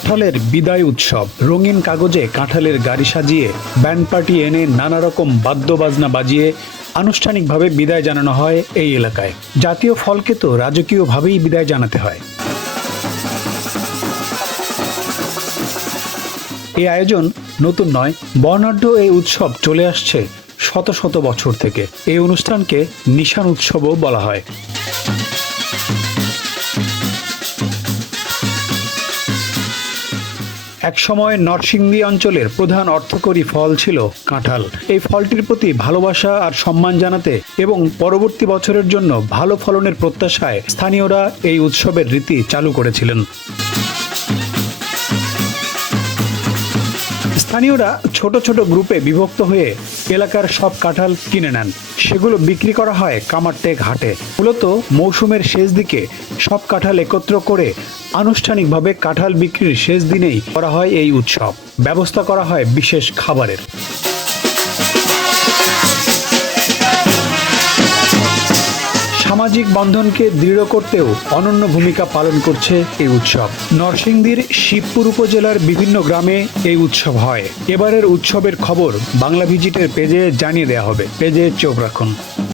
কাঁঠালের বিদায় উৎসব। রঙিন কাগজে কাঁঠালের গাড়ি সাজিয়ে ব্যান্ড পার্টি এনে নানা রকম বাদ্যবাজনা বাজিয়ে আনুষ্ঠানিকভাবে বিদায় জানানো হয় এই এলাকায়। জাতীয় ফলকে তো রাজকীয়ভাবেই বিদায় জানাতে হয়। এই আয়োজন নতুন নয়, বর্ণাঢ্য এই উৎসব চলে আসছে শত শত বছর থেকে। এই অনুষ্ঠানকে নিশান উৎসবও বলা হয়। একসময় নরসিংদী অঞ্চলের প্রধান অর্থকরী ফল ছিল কাঁঠাল। এই ফলটির প্রতি ভালোবাসা আর সম্মান জানাতে এবং পরবর্তী বছরের জন্য ভালো ফলনের প্রত্যাশায় স্থানীয়রা এই উৎসবের রীতি চালু করেছিলেন। স্থানীয়রা ছোট ছোট গ্রুপে বিভক্ত হয়ে এলাকার সব কাঁঠাল কিনে নেন। সেগুলো বিক্রি করা হয় কামারটেক হাটে। মূলত মৌসুমের শেষ দিকে সব কাঁঠাল একত্র করে আনুষ্ঠানিকভাবে কাঁঠাল বিক্রির শেষ দিনেই করা হয় এই উৎসব। ব্যবস্থা করা হয় বিশেষ খাবারের। সামাজিক বন্ধনকে দৃঢ় করতেও অনন্য ভূমিকা পালন করছে এই উৎসব। নরসিংদীর শিবপুর উপজেলার বিভিন্ন গ্রামে এই উৎসব হয়। এবারের উৎসবের খবর বাংলা ভিজিটের পেজে জানিয়ে দেওয়া হবে। পেজে চোখ রাখুন।